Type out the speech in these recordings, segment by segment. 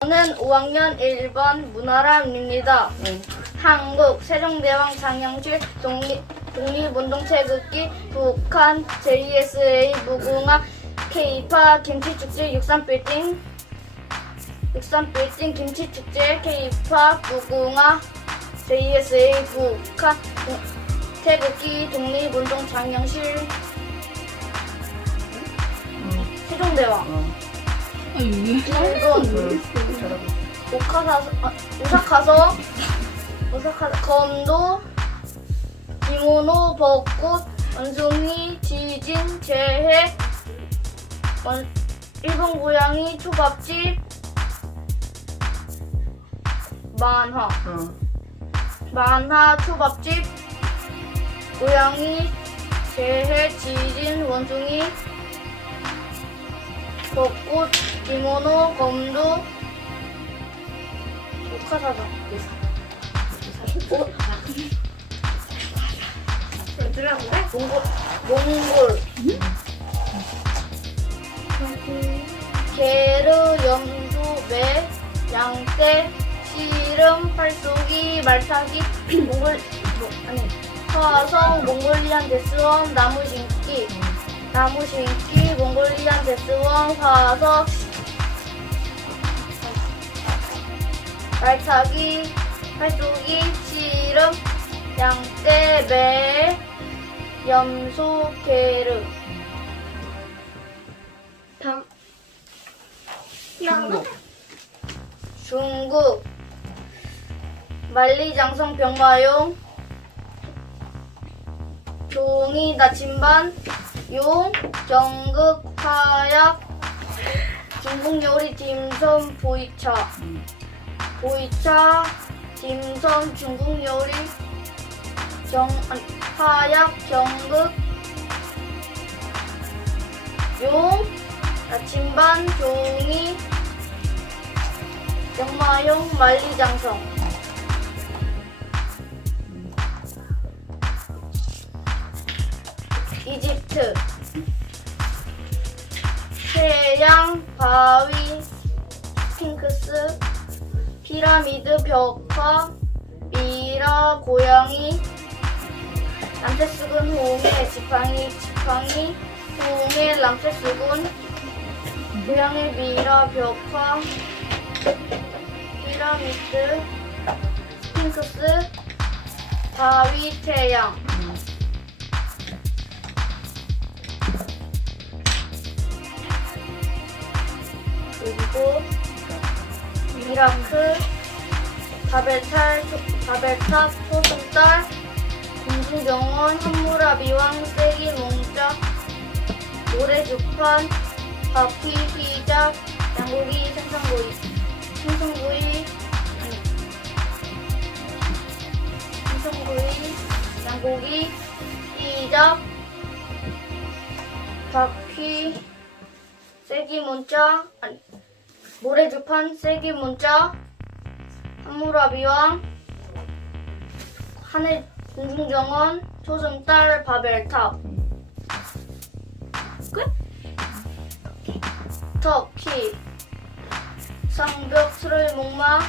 저는 5학년 1번 문아람입니다. 한국 세종대왕 장영실 독립, 독립운동태극기 북한 JSA 무궁화 K파 김치축제 63빌딩 63빌딩 김치축제 K파 무궁화 JSA 북한 동- 태극기 독립운동 장영실. 세종대왕 아유, 일본 오카사서 아, 오사카서 오사카 검도 기모노 벚꽃 원숭이 지진 재해 원, 일본 고양이 초밥집 만화. 만화 초밥집 고양이 재해 지진 원숭이 벚꽃 기모노 검도 오카사다 오, 몽골 게르 염소 매 양떼 씨름 팔쏘기 말타기 몽골 뭐, 아니 화성 몽골리안 데스원 나무 심기. 나무 심기 몽골리안 데스원 화석 말타기 팔쏘기 씨름 양떼 매 염소 게르. 다음 중국. 중국. 만리장성 병마용. 종이 나침반. 용 정극 화약. 중국 요리 딤섬 보이차 보이차 딤섬 중국 요리 정 아니, 화약 정극 용 나침반 종이 영마용 만리장성. 이집트. 태양 바위 스핑크스 피라미드 벽화 미라 고양이 람세스군 홍해 지팡이 지팡이 홍해 람세스군 고양이 미라 벽화 피라미드, 스핑크스, 바위, 태양. 그리고 미라클, 바벨탈, 바벨탑, 소승달, 공주병원, 현무라비 왕, 세기 몽자, 노래주판, 바퀴, 피자, 양고기, 생선구이. 생선구이, 생선구이, 양고기, 피자, 바퀴, 세기 문자, 아니, 모래주판, 세기 문자, 한무라비 왕, 하늘 공중정원, 초승달, 바벨탑. 끝? 터키, 상벽, 수로의 목마,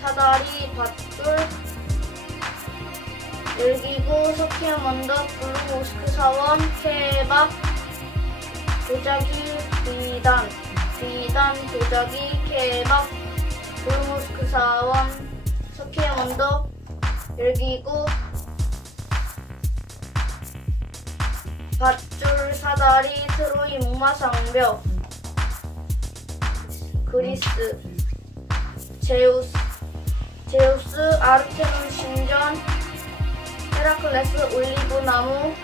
사다리, 밧줄, 열기구, 소피아 먼덕, 블루 모스크 사원, 케밥, 도자기, 비단, 비단, 도자기, 케밥, 모스크 사원, 소피아 먼덕, 열기구, 밧줄, 사다리, 트로이, 목마, 상벽, 그리스, 제우스, 제우스, 아르테논 신전, 헤라클레스, 올리브 나무,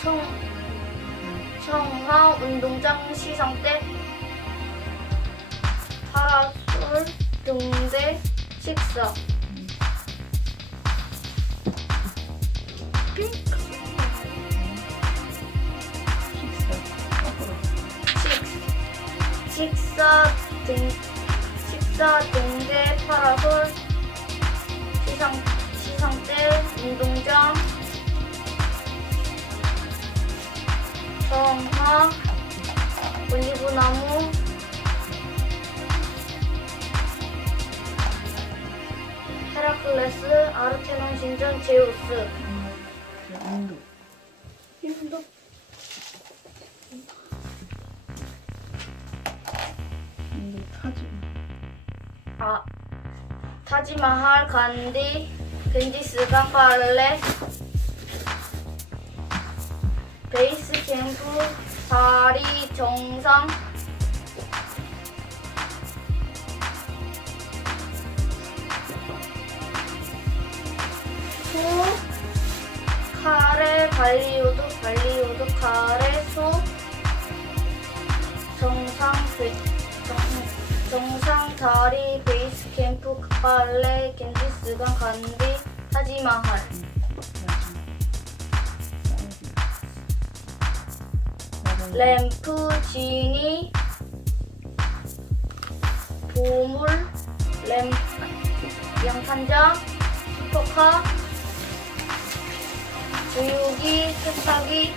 성, 성하, 운동장, 시상대, 파라솔, 등대, 식사. 식, 식사 등 식사 등대 파라솔 시상 시상대 운동장 정화, 올리고나무, 헤라클레스, 아르테논 신전, 제우스. 음, 인도. 인도. 음, 인도 타지마. 아, 타지마할 간디, 겐디스, 가팔레. 캠프 다리 정상. 수 카레 발리우드 발리우드 카레 수 정상 배, 정, 정상 다리 베이스 캠프 발레 겐지스강 간디 타지마할 램프 지니 보물 램 양탄장 슈퍼카 주유기 세탁기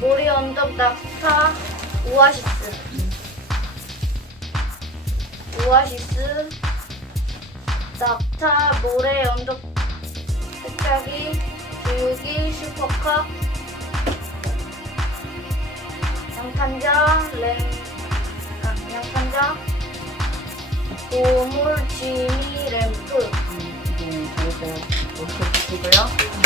모리 언덕 낙타 오아시스. 오아시스 낙타 모래 언덕 세탁기 주유기 슈퍼카 아, 양탄자 보물 지니 램프. 네, 그래서 이렇게 주시고요.